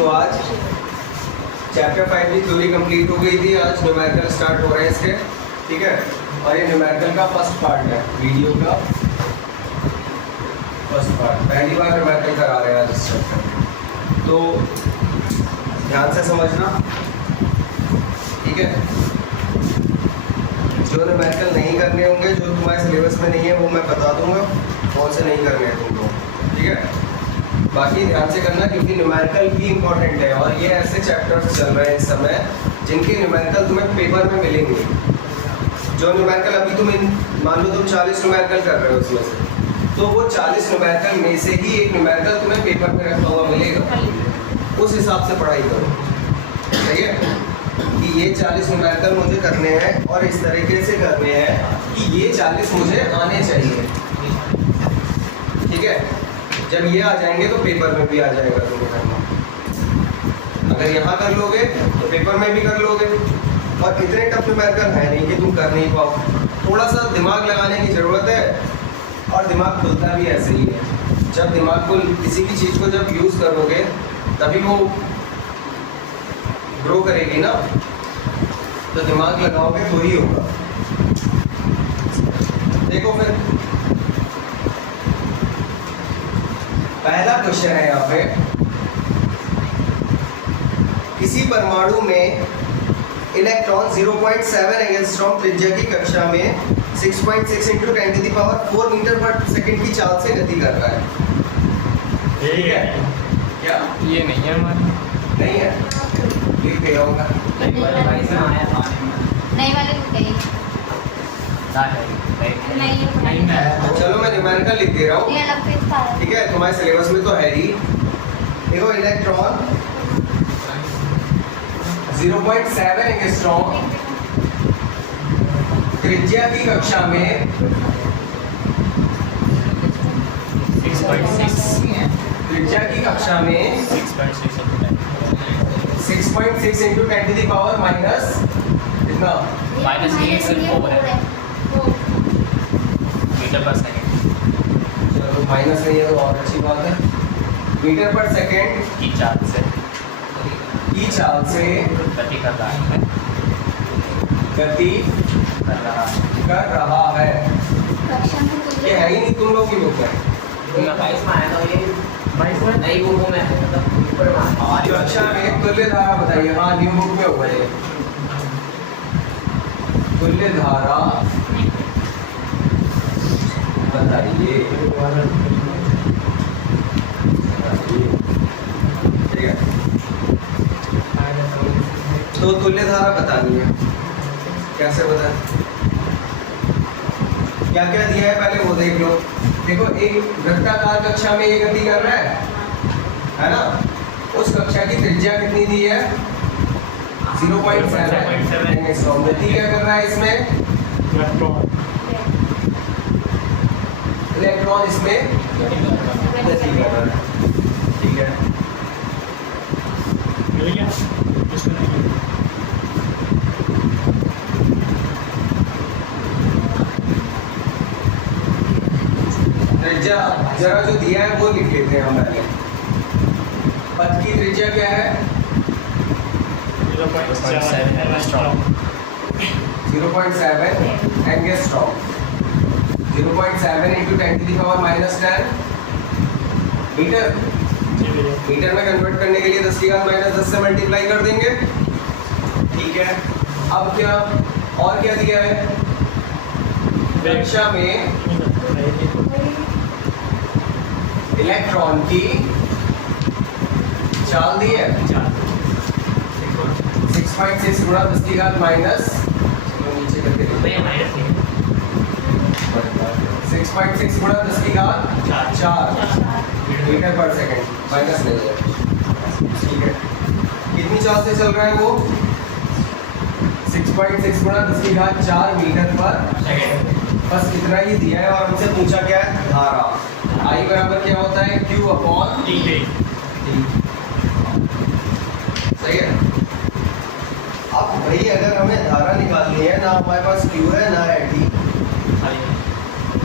तो आज चैप्टर 5 की थ्योरी कंप्लीट हो गई थी। आज न्यूमेरिकल स्टार्ट हो रहे हैं इसके, ठीक है। और ये न्यूमेरिकल का फर्स्ट पार्ट है, वीडियो का फर्स्ट पार्ट। पहली बार न्यूमेरिकल करा रहे हैं आज इस चैप्टर में, तो ध्यान से समझना, ठीक है। जो न्यूमेरिकल नहीं करने होंगे, जो तुम्हारे सिलेबस में नहीं है, वो मैं बता दूंगा कौन से नहीं करने हैं तुमको, ठीक है। बाकी ध्यान से करना, क्योंकि न्यूमेरिकल भी इंपॉर्टेंट है और ये ऐसे चैप्टर्स चल रहे हैं इस समय जिनके न्यूमेरिकल तुम्हें पेपर में मिलेंगे। जो न्यूमेरिकल अभी तुम मान लो तुम 40 न्यूमेरिकल कर रहे हो उसमें से, तो वो 40 न्यूमेरिकल में से ही एक न्यूमेरिकल तुम्हें पेपर में रखा हुआ मिलेगा। उस हिसाब से पढ़ाई करो, सही है। कि ये 40 न्यूमेरिकल मुझे करने हैं और इस तरीके से करने हैं कि ये 40 मुझे आने चाहिए, ठीक है। जब ये आ जाएंगे तो पेपर में भी आ जाएगा तुम्हें करना। अगर यहाँ कर लोगे तो पेपर में भी कर लोगे। और इतने टफ न्यूमेरिकल है नहीं कि तुम कर नहीं पाओ। थोड़ा सा दिमाग लगाने की ज़रूरत है और दिमाग खुलता भी ऐसे ही है। जब दिमाग को किसी भी चीज़ को जब यूज़ करोगे तभी वो ग्रो करेगी ना, तो दिमाग लगाओगे तो ही होगा। देखो फिर पहला क्वेश्चन है यहाँ पे, किसी परमाणु में इलेक्ट्रॉन 0.7 एंगस्ट्रॉम त्रिज्या की कक्षा में 6.6 × 10⁴ मीटर पर सेकंड की चाल से गति कर रहा है। ठीक है क्या? ये नहीं है हमारा, नहीं है, लिख के होगा। नहीं वाले को कहीं नहीं तो चलो मैं न्यूमेरिकल लिख दे रहा हूँ, ये अलग पेज था। ठीक है। तुम्हारे सिलेबस में तो है ही। देखो इलेक्ट्रॉन 0.7 एंगस्ट्रॉम त्रिज्या की कक्षा में 6.6 त्रिज्या की कक्षा में 6.6 × 10⁻⁻ कितना मीटर पर सेकंड चलो माइनस नहीं है तो और अच्छी बात है। मीटर पर सेकंड की चाल से गति कर रहा है कर रहा है। कक्षा में कुछ ये है ही नहीं, तुम लोग की बुक है। नहीं वो में कक्षा में तुल्य धारा बताइए। हाँ न्यू बुक में होगा ये, तुल्य धारा बताइए, ठीक है। तो तुल्य धारा बतानी है, कैसे बताएं, क्या क्या दिया है पहले वो देख लो। देखो एक वृत्ताकार कक्षा में ये गति कर रहा है ना। उस कक्षा की त्रिज्या कितनी दी है? 0.7 एंगस्ट्रॉम। गति क्या कर रहा है इसमें? इलेक्ट्रॉन इसमें गति कर रहा है, ठीक है। त्रिज्या जरा जो दिया है वो लिख लेते हैं हम पहले। पथ की त्रिज्या क्या है? 0.7 एंगस्ट्रॉम। 0.7 × 10⁻⁻10 मीटर। मीटर में कन्वर्ट करने के लिए 10⁻−10 से मल्टीप्लाई कर देंगे, ठीक है। अब क्या और क्या दिया है? कक्षा में इलेक्ट्रॉन की चाल दी है 6.6 × 10⁻⁻, नीचे करके 6.6 × 10⁴ मीटर पर सेकंड, माइनस नहीं है, ठीक है। कितनी चाल से चल रहा है वो? 6.6 × 10⁴ मीटर पर सेकंड। बस इतना ही दिया है और हमसे पूछा क्या है? धारा। I बराबर क्या होता है? Q/T। सही है। अब भाई अगर हमें धारा निकालनी है ना, हमारे पास Q है ना है T,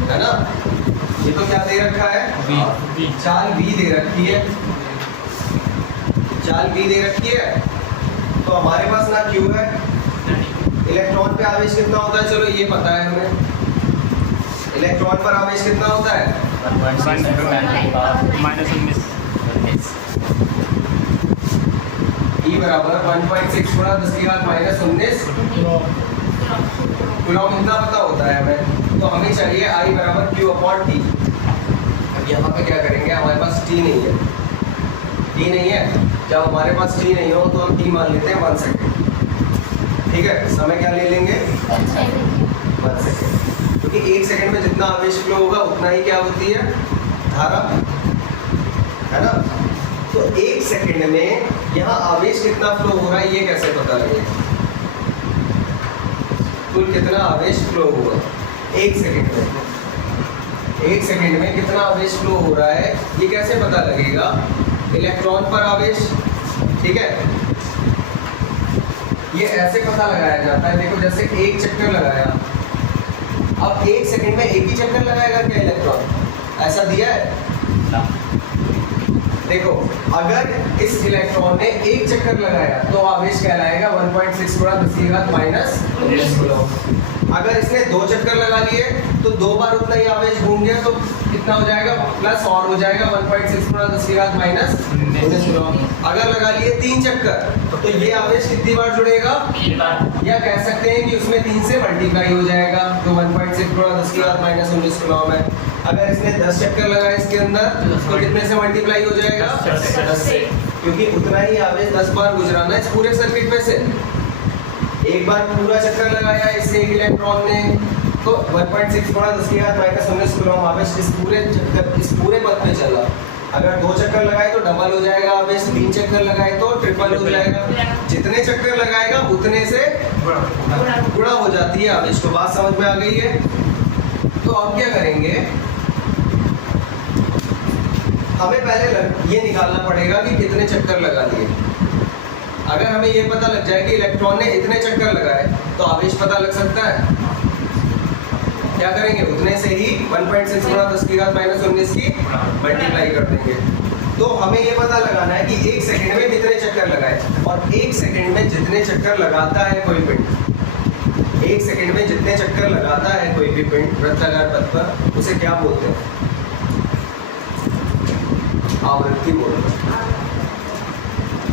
है ना। ये तो क्या दे रखा है? चाल V दे रखी है। चाल V दे रखी है, तो हमारे पास ना Q है, इलेक्ट्रॉन पे आवेश कितना होता है, चलो ये पता है हमें, इलेक्ट्रॉन पर आवेश कितना होता है, E बराबर 1.6 गुणा 10⁻⁻19 कूलॉम इतना पता होता है हमें, तो हमें चाहिए I बराबर Q/T। अब यहाँ पे क्या करेंगे, हमारे पास T नहीं है, T नहीं है, जब हमारे पास T नहीं हो तो हम T मान लेते हैं 1 सेकेंड, ठीक है। समय क्या ले लेंगे, 1 सेकेंड, क्योंकि 1 सेकेंड में जितना आवेश फ्लो होगा उतना ही क्या होती है, धारा, है ना। तो 1 सेकेंड में यहाँ आवेश कितना फ्लो हो रहा है ये कैसे पता लगेगा, कुल कितना आवेश फ्लो हुआ 1 सेकेंड में, 1 सेकेंड में कितना आवेश फ्लो हो रहा है ये कैसे पता लगेगा, इलेक्ट्रॉन पर आवेश, ठीक है। ये ऐसे पता लगाया जाता है, देखो जैसे एक चक्कर लगाया, अब 1 सेकेंड में एक ही चक्कर लगाएगा क्या इलेक्ट्रॉन, ऐसा दिया है, देखो अगर इस इलेक्ट्रॉन ने एक चक्कर लगाया तो आवेश कहलाएगा 1.6 गुणा 10⁻⁻19 कूलॉम। अगर इसने 2 चक्कर लगा लिए तो 2 बार उतना ही आवेश घूम गया, तो कितना हो जाएगा, प्लस और हो जाएगा 1.6 गुणा 10⁻⁻19 कूलॉम। अगर लगा लिए 3 चक्कर तो ये आवेश कितनी बार जुड़ेगा, या कह सकते हैं कि उसमें 3 से मल्टीप्लाई हो जाएगा, तो 1.6 गुणा 10⁻⁻19 कूलॉम है। अगर इसने 10 चक्कर लगाए इसके अंदर तो कितने से मल्टीप्लाई हो जाएगा, 10 से, क्योंकि उतना ही आवेश 10 बार गुजराना इस पूरे सर्किट में से। एक बार पूरा चक्कर लगाया इससे एक इलेक्ट्रॉन ने, तो 1.6 गुणा 10⁻⁻19 कूलॉम आवेश इस पूरे पथ पे चला। अगर 2 चक्कर लगाए तो डबल हो जाएगा आवेश, 3 चक्कर लगाए तो ट्रिपल हो जाएगा, जितने चक्कर लगाएगा उतने से गुणा हो जाती है आवेश। तो बात समझ में आ गई है। तो अब क्या करेंगे, हमें पहले ये निकालना पड़ेगा कि कितने चक्कर लगा दिए। अगर हमें ये पता लग जाए कि इलेक्ट्रॉन ने इतने चक्कर लगाए तो आवेश पता लग सकता है, क्या करेंगे, उतने से ही 1.6 गुणा 10⁻⁻19 की मल्टीप्लाई कर देंगे। तो हमें ये पता लगाना है कि 1 सेकेंड में कितने चक्कर लगाए, और 1 सेकेंड में जितने चक्कर लगाता है कोई पिंड, 1 सेकेंड में जितने चक्कर लगाता है कोई भी पिंड वृत्ताकार पथ पर, उसे क्या बोलते हैं, आवृत्ति बोलते हैं,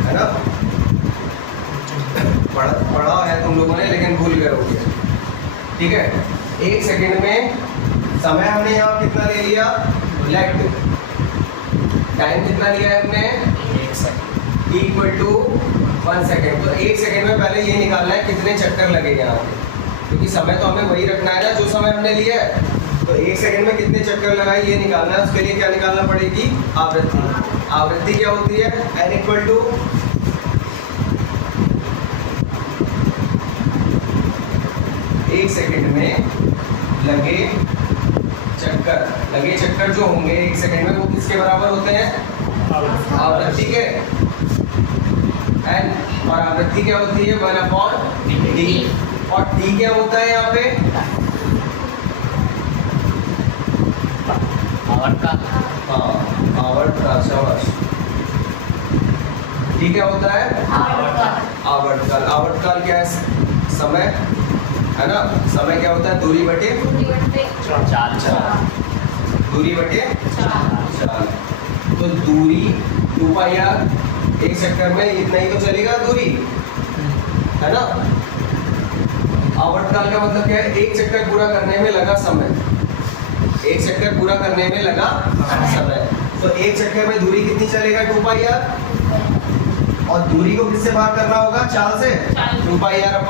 है ना। पढ़ा है तुम लोगों ने लेकिन भूल गए होंगे, ठीक है। 1 सेकेंड में समय हमने यहाँ कितना ले लिया, लेट टाइम कितना लिया है हमने, 1 सेकेंड इक्वल टू 1 सेकेंड। तो 1 सेकेंड में पहले ये निकालना है कितने चक्कर लगे यहाँ पे, क्योंकि समय तो हमें वही रखना है ना जो समय हमने लिया है। तो 1 सेकेंड में कितने चक्कर लगाए ये निकालना है, उसके लिए क्या निकालना पड़ेगी, आवृत्ति। आवृत्ति क्या होती है, n इक्वल टू 1 सेकेंड में लगे चक्कर जो होंगे 1 सेकेंड में वो किसके बराबर होते हैं, आवृत्ति के, n, और आवृत्ति क्या होती है 1/d, और d क्या होता है यहाँ पे, आवर्तकाल। शाबाश। d क्या होता है, आवर्तकाल। आवर्तकाल क्या है, समय, है ना। समय क्या होता है, दूरी बटे चाल, दूरी बटे चाल। तो दूरी 2πr, 1 चक्कर में इतना ही तो चलेगा दूरी, है ना। आवर्तकाल का मतलब क्या है, 1 चक्कर पूरा करने में लगा समय, 1 चक्कर पूरा करने में लगा समय। तो 1 चक्कर में दूरी कितनी चलेगा, 2πr, और दूरी को किससे भाग करना होगा, चाल से, 2πr/v।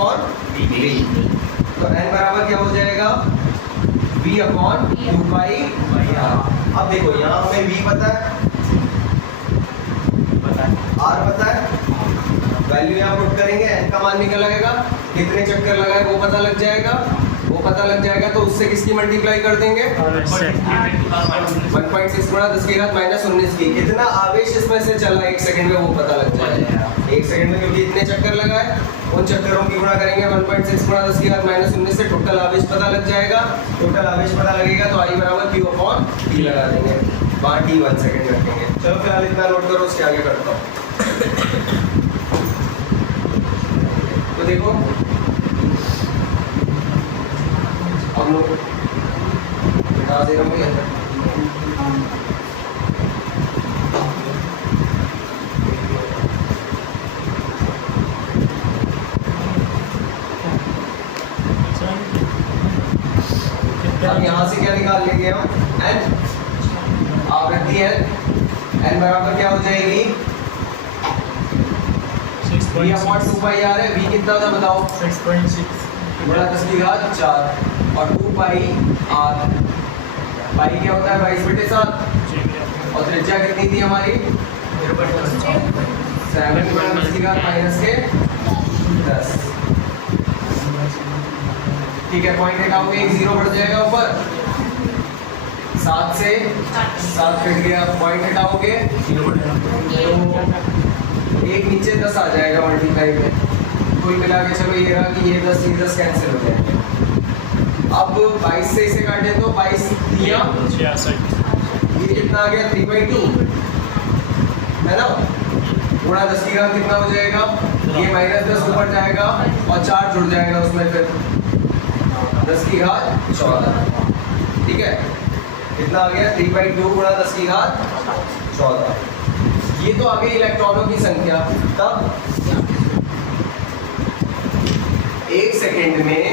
तो n बराबर क्या हो जाएगा, v/2πr। अब देखो यहाँ हमें v पता है, r पता है, वैल्यू यहाँ पुट करेंगे, n का मान निकल आएगा, कितने चक्कर लगाए वो पता लग जाएगा, तो उससे किसकी मल्टीप्लाई कर देंगे, 1.6 गुणा 10⁻⁻19 की। कितना आवेश इसमें से चला 1 सेकंड में वो पता लग जाएगा। 1 सेकंड में क्योंकि इतने चक्कर लगाए, उन चक्करों की गुणा करेंगे 1.6 गुणा 10⁻�19 से, टोटल आवेश पता लग जाएगा। टोटल आवेश पता लगेगा तो I बराबर Q/T लगा देंगे, वहाँ T 1 सेकंड रखेंगे। चलो फिलहाल इतना नोट करो, उसके आगे करता हूँ। तो देखो अब लोग बता दे रहा हूँ ये अब यहाँ से क्या निकाल लेंगे हम एन आवृत्ति एन बराबर क्या हो जाएगी v अपॉन 2 पाई आर है v कितना था बताओ 6.6 बड़ा 10 की घात 4 और 2 पाई आर पाई क्या होता है 22/7 और त्रिज्या कितनी थी हमारी 7 बड़ा 10 की घात माइनस के 10 ठीक है पॉइंट हटाओगे एक 0 बढ़ जाएगा ऊपर 7 से 7 कट गया पॉइंट हटाओगे तो एक नीचे 10 आ जाएगा मल्टीप्लाई में कुल मिला के चलो ये रहा कि ये 10 कैंसिल हो जाएंगे अब 22 से इसे काटे तो 22 दिया 66 ये कितना आ गया 3/2 है ना गुणा 10 की घात कितना हो जाएगा ये -10 ऊपर जाएगा और 4 जुड़ जाएगा उसमें फिर 10 की घात 14 ठीक है कितना आ गया 3/2 गुणा 10 की घात 14 ये तो आ गई इलेक्ट्रॉनों की संख्या तब 1 सेकेंड में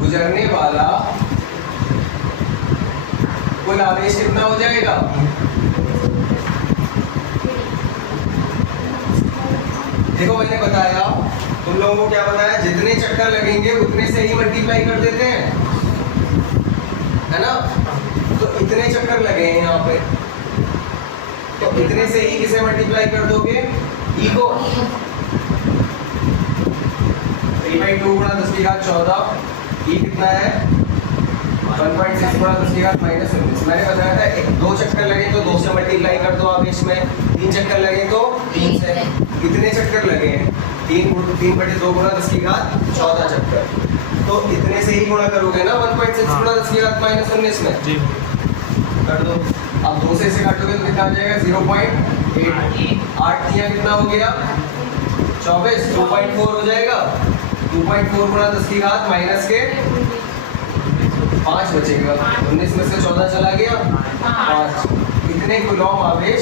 गुजरने वाला कुल आवेश कितना हो जाएगा देखो मैंने बताया तुम लोगों को क्या बताया जितने चक्कर लगेंगे उतने से ही मल्टीप्लाई कर देते हैं है ना तो इतने चक्कर लगे हैं यहाँ पे तो इतने से ही किसे मल्टीप्लाई कर दोगे ई को 3/2 गुणा 10 की घात 14 ई कितना है 1.6 गुणा 10 की घात -19 मैंने बताया था एक 2 चक्कर लगे तो 2 से मल्टीप्लाई कर दो आवेश में 3 चक्कर लगे तो 3 से कितने चक्कर लगे हैं 3/2 गुणा 10 की घात 14 चक्कर तो इतने से ही गुणा करोगे ना 1.6 गुणा 10 की घात -19 में जी कर दो अब 2 से इसे काटोगे तो कितना आ जाएगा 0.8 8 दिया कितना हो गया 24 2.4 हो जाएगा 2.4 गुणा 10 की घात माइनस के 5 बचेगा 19 में से 14 चला गया 5 इतने कूलॉम आवेश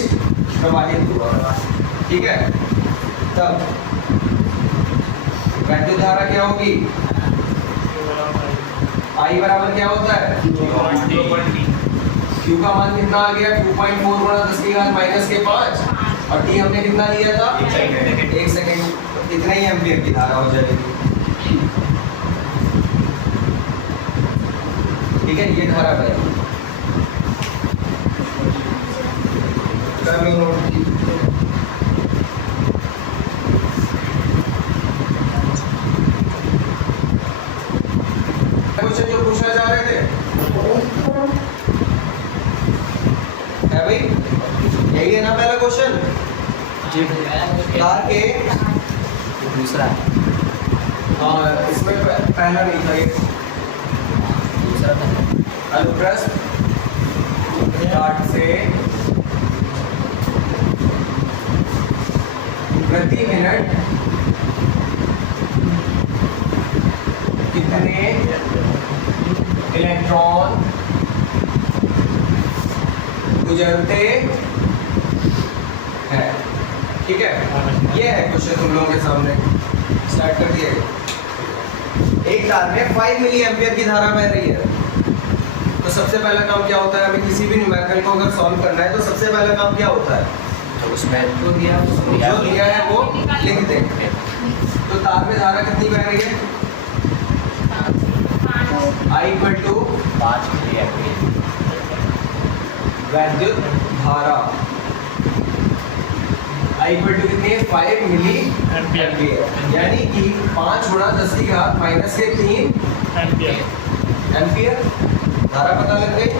प्रवाहित हुआ ठीक है तब वैद्युत धारा क्या होगी आई बराबर क्या होता है Q का मान कितना आ गया 2.4 गुणा 10 की घात माइनस के 5 और T हमने कितना लिया था 1 सेकेंड तो इतना ही एम्पियर की धारा हो जाएगी ठीक है ये धारा है कर लो नोट क्वेश्चन जो पूछना चाह रहे थे है भाई यही है ना पहला क्वेश्चन जी तार के दूसरा इसमें पहला नहीं था ये दूसरा था अनुप्रस्थ काट से प्रति मिनट कितने इलेक्ट्रॉन गुजरते हैं ठीक है ये है क्वेश्चन तुम लोगों के सामने स्टार्ट कर दिए एक तार में 5 मिली एम्पियर की धारा बह रही है तो सबसे पहला काम क्या होता है हमें किसी भी न्यूमेरिकल को अगर सॉल्व करना है तो सबसे पहला काम क्या होता है तो उसमें जो दिया जो दिया है वो लिख दें तो तार में धारा कितनी बह रही है I = 5 मिली एम्पियर वैद्युत धारा I = कितनी है 5 मिली एम्पियर यानी कि 5 गुणा 10 की घात माइनस के 3 एम्पियर धारा पता लग गई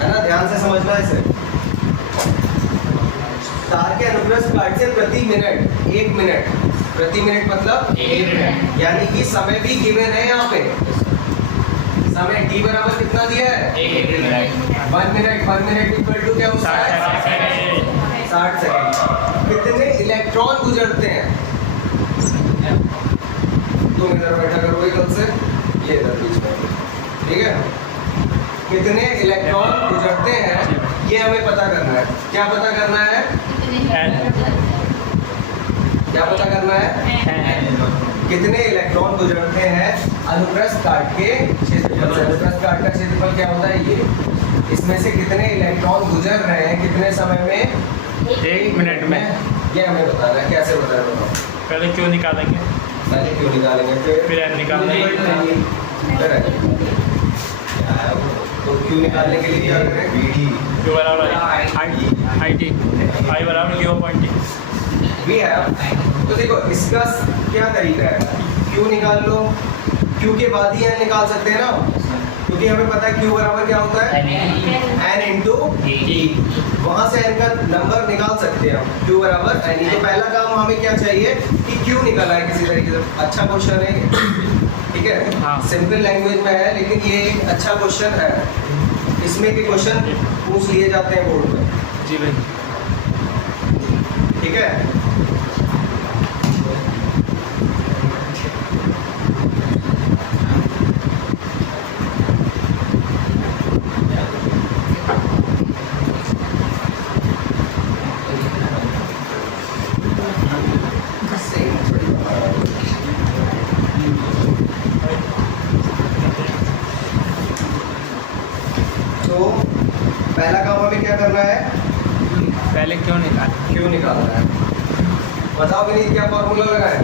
है ना ध्यान से समझना इसे तार के अनुप्रस्थ काट से प्रति मिनट 1 मिनट प्रति मिनट मतलब 1 मिनट यानी कि समय भी गिवन है यहाँ पे समय t बराबर कितना दिया है 1 मिनट 1 मिनट क्या होता है 60 सेकंड। कितने इलेक्ट्रॉन गुजरते हैं? तुम इधर बैठा करोगे कल से, ये इधर बीच में, ठीक है? कितने इलेक्ट्रॉन गुजरते हैं ये हमें पता करना है। क्या पता करना है? क्या पता करना है? कितने इलेक्ट्रॉन गुजरते हैं अनुप्रस्थ काट के क्षेत्रफल से। अनुप्रस्थ काट का क्षेत्रफल क्या होता है? ये। इसमें से कितने इलेक्ट्रॉन गुजर रहे हैं कितने समय में? 1 मिनट में। ये हमें बताना है। कैसे बताना है बताओ? पहले क्यों निकालेंगे, पहले क्यों निकालेंगे, फिर n निकालेंगे। तो क्यों निकालने के लिए क्या करें? Q बराबर IT, I बराबर Q/T। वी है। तो देखो इसका क्या तरीका है? क्यों निकाल लो, क्यों के बाद ही n निकाल सकते हैं ना, क्योंकि हमें पता है Q बराबर क्या होता है? n into T. वहाँ से n का नंबर निकाल सकते हैं हम। Q बराबर n। तो पहला काम हमें क्या चाहिए कि Q निकाला है किसी तरीके से। अच्छा क्वेश्चन है, ठीक है? हाँ। सिंपल लैंग्वेज में है लेकिन ये एक अच्छा क्वेश्चन है। इसमें के क्वेश्चन पूछ लिए जाते हैं बोर्ड में, जी भाई। ठीक है? तो पहला काम हमें क्या करना है? पहले क्यों निकाल, क्यों निकालना है? बताओ विनीत क्या फॉर्मूला लगा है?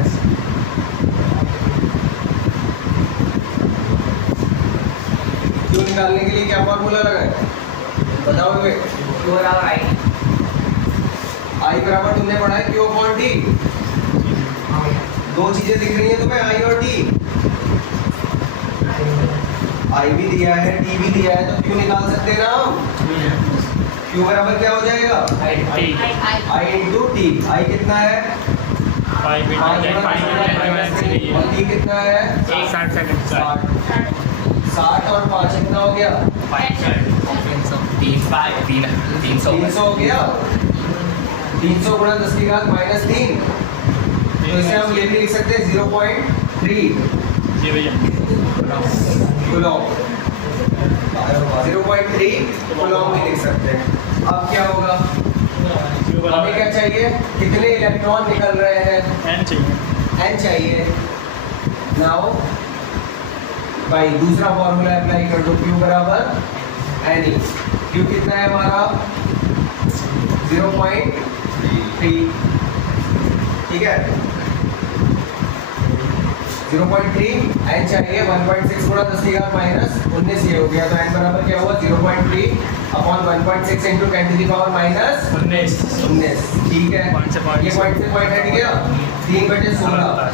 क्यों निकालने के लिए क्या फॉर्मूला लगा है? बताओ विवेक। आई बराबर तुमने पढ़ा है Q/T। दो चीजें दिख रही हैं तुम्हें, आई और टी। आई भी दिया है, टी भी दिया है, तो क्यों निकाल सकते हैं ना हम? क्यू बराबर क्या हो जाएगा? आई इंटू टी। आई कितना है? 5 मिनट और टी कितना है? 60 सेकंड। 60 और 5 कितना हो गया? 300 हो गया। 300 गुणा 10 की घात -3। तो इसे हम ये भी लिख सकते हैं 0.3 जी भैया। कूलॉम। 0.3 कूलॉम भी लिख सकते हैं। अब क्या होगा? हमें क्या चाहिए? कितने इलेक्ट्रॉन निकल रहे हैं? n चाहिए। n चाहिए। नाउ भाई दूसरा फॉर्मूला अप्लाई कर दो। Q बराबर n। Q कितना है हमारा? 0.3, ठीक है? 0.3 n चाहिए। 1.6 गुणा 10 की घात -19 ये हो गया। तो n बराबर क्या हुआ? 0.3 upon 1.6 into 10 to the power -19, ठीक है? ये पॉइंट से पॉइंट हट गया। 3/16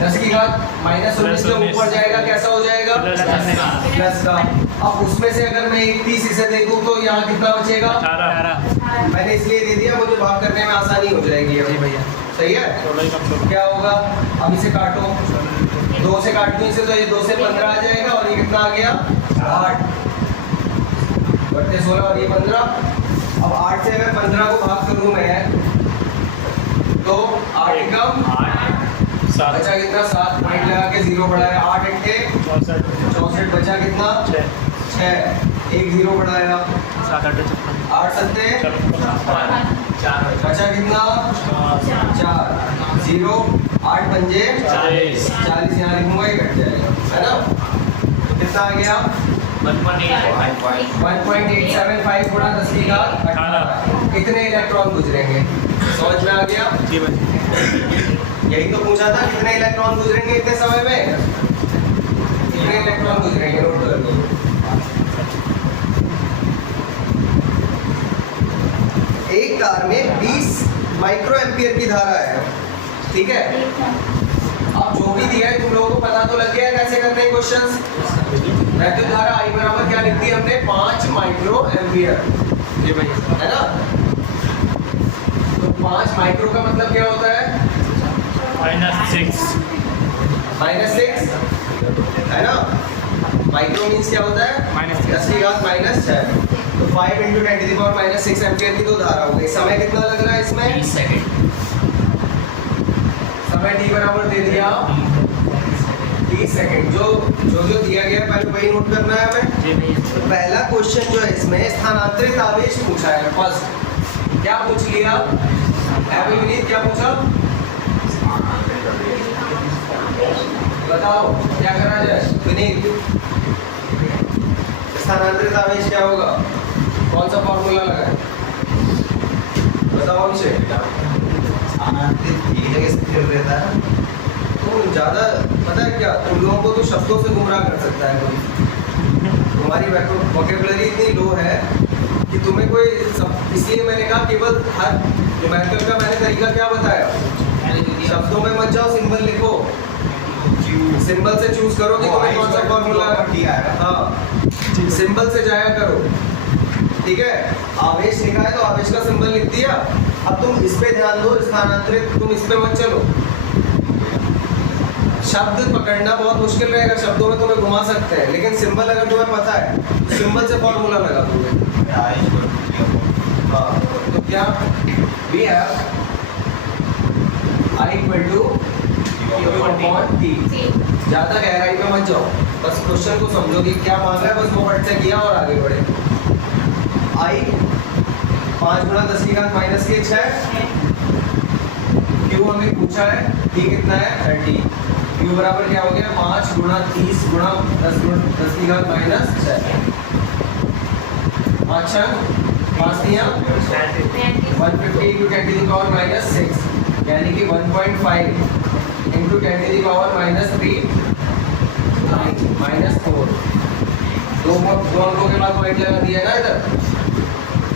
10 की घात -19 जो ऊपर जाएगा कैसा हो जाएगा? प्लस का। अब उसमें से अगर मैं 1 30 इसे दे दूं तो यहाँ कितना बचेगा? 18। मैंने इसलिए दे दिया, मुझे भाग करने में आसानी हो जाएगी। अभी भैया सही है? क्या होगा? अब इसे काटो, 2 से काट दूं इसे तो ये 2 से 15 आ जाएगा और ये कितना आ गया? 8 बटे 16 और ये 15। अब 8 से अगर 15 को भाग करूं मैं तो 8 कम 7 बचा कितना? 7 पॉइंट लगा के 0 बढ़ाया। 8 अट्ठे 64 बचा कितना? 6 1 0 बढ़ाया। 8 सत्ते 4 बचा कितना? 4 0 8 पंजे 40 यहाँ लिखूंगा, ये घट जाएगा, है ना? तो कितना आ गया? 1.875 गुणा 10 की घात 18। कितने इलेक्ट्रॉन गुजरेंगे? समझ में आ गया? जी भाई। यही तो पूछा था, कितने इलेक्ट्रॉन गुजरेंगे इतने समय में? कितने इलेक्ट्रॉन गुजरेंगे? नोट कर लो। एक तार में 20 माइक्रो एम्पियर की धारा है, ठीक है? अब जो भी दिया है तुम लोगों को पता तो लग गया कैसे करते हैं क्वेश्चंस। वैद्युत धारा आई बराबर क्या लिख दी हमने? 5 माइक्रो एम्पियर, जी भैया। है ना? तो 5 माइक्रो का मतलब क्या होता है? -6 -6, है ना? माइक्रो मीन्स क्या होता है? -6 10 की घात -6। तो 5 × 10⁻⁻6 एम्पियर की तो धारा हो गई। समय कितना लग रहा है इसमें? 30 सेकंड। समय t बराबर दे दिया 30 सेकंड। जो दिया गया है पहले वही नोट करना है हमें। जी भैया। तो पहला क्वेश्चन जो है इसमें स्थानांतरित आवेश पूछा है। फर्स्ट क्या पूछ लिया? विनीत क्या पूछा? बताओ क्या करना जाए विनीत? स्थानांतरित आवेश क्या होगा? कौन सा फॉर्मूला लगाए? बताओ हमसे। स्थानांतरित एक जगह से फिर रहता है। तो ज्यादा पता है क्या, तुम लोगों को तो शब्दों से गुमराह कर सकता है कोई। तुम्हारी वोकेबुलरी इतनी लो है कि तुम्हें कोई इसलिए मैंने कहा केवल हर न्यूमेरिकल का मैंने तरीका क्या बताया, शब्दों में मत जाओ, सिंबल लिखो, सिंबल से चूज करो कि तुम्हें कौन सा फॉर्मूला आएगा। हाँ, सिंबल से जाया करो, ठीक है। आवेश लिखा है तो आवेश का सिंबल लिख दिया। अब तुम इस पे ध्यान दो, स्थानांतरित, तुम इस पे मत चलो। शब्द पकड़ना बहुत मुश्किल रहेगा, शब्दों में तुम्हें घुमा सकते हैं, लेकिन सिंबल अगर तुम्हें पता है सिंबल से फॉर्मूला लगा दोगे। हाँ, तो क्या वी हैव I = Q/T। ज्यादा गहराई में मत जाओ, बस क्वेश्चन को समझो कि क्या मांग रहा है, बस वो पट से किया और आगे बढ़े। I 5 × 10⁻⁻6 Q हमें पूछा है, T कितना है? 30। Q बराबर क्या हो गया? 5 × 30 × 10⁻⁻6। 5 दिया 150 × 10⁻⁻6 यानी कि 1.5 × 10⁻³ -4। दो अंकों के बाद पॉइंट लगा दिया ना इधर।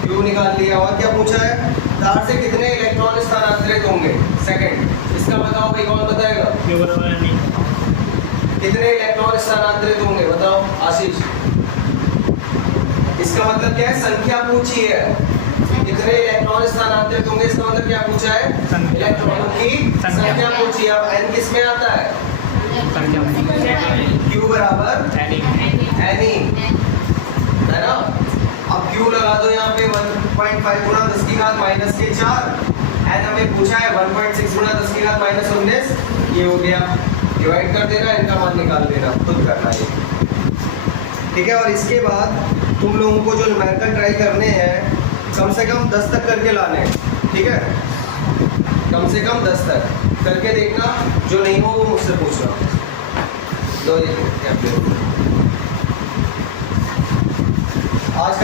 Q निकाल लिया। और क्या पूछा है? तार से कितने इलेक्ट्रॉन स्थानांतरित होंगे? सेकंड। इसका बताओ भाई, कौन बताएगा? Q बराबर नहीं। कितने इलेक्ट्रॉन स्थानांतरित होंगे? बताओ आशीष। इसका मतलब क्या है? संख्या पूछी है, कितने इलेक्ट्रॉन स्थानांतरित होंगे, इसका मतलब क्या पूछा है? संख्या। इलेक्ट्रॉनों की संख्या पूछी है। अब n किस में आता है? Q बराबर Ni, है ना। अब Q लगा दो यहाँ पे 1.5 × 10⁻⁻4। n हमें पूछा है 1.6 × 10⁻⁻19। ये हो गया, डिवाइड कर देना, इनका मान निकाल देना, खुद करना है, ठीक है। और इसके बाद तुम लोगों को जो न्यूमेरिकल ट्राई करने हैं कम से कम 10 तक करके लाने हैं, ठीक है। कम से कम 10 तक करके देखना, जो नहीं हो वो मुझसे पूछना। लो ये आज